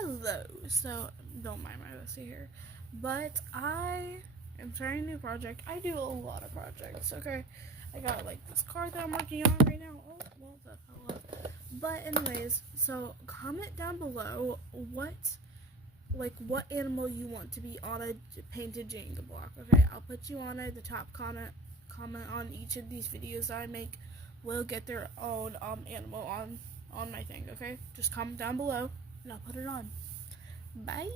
Hello. So, don't mind my voice here. But I am starting a new project. I do a lot of projects, okay? I got like this card that I'm working on right now. Oh, well, that fell off. But, anyways, so comment down below what animal you want to be on a painted Jenga block, okay? I'll put you on it. The top comment on each of these videos that I make will get their own animal on my thing, okay? Just comment down below and I'll put it on. Bye.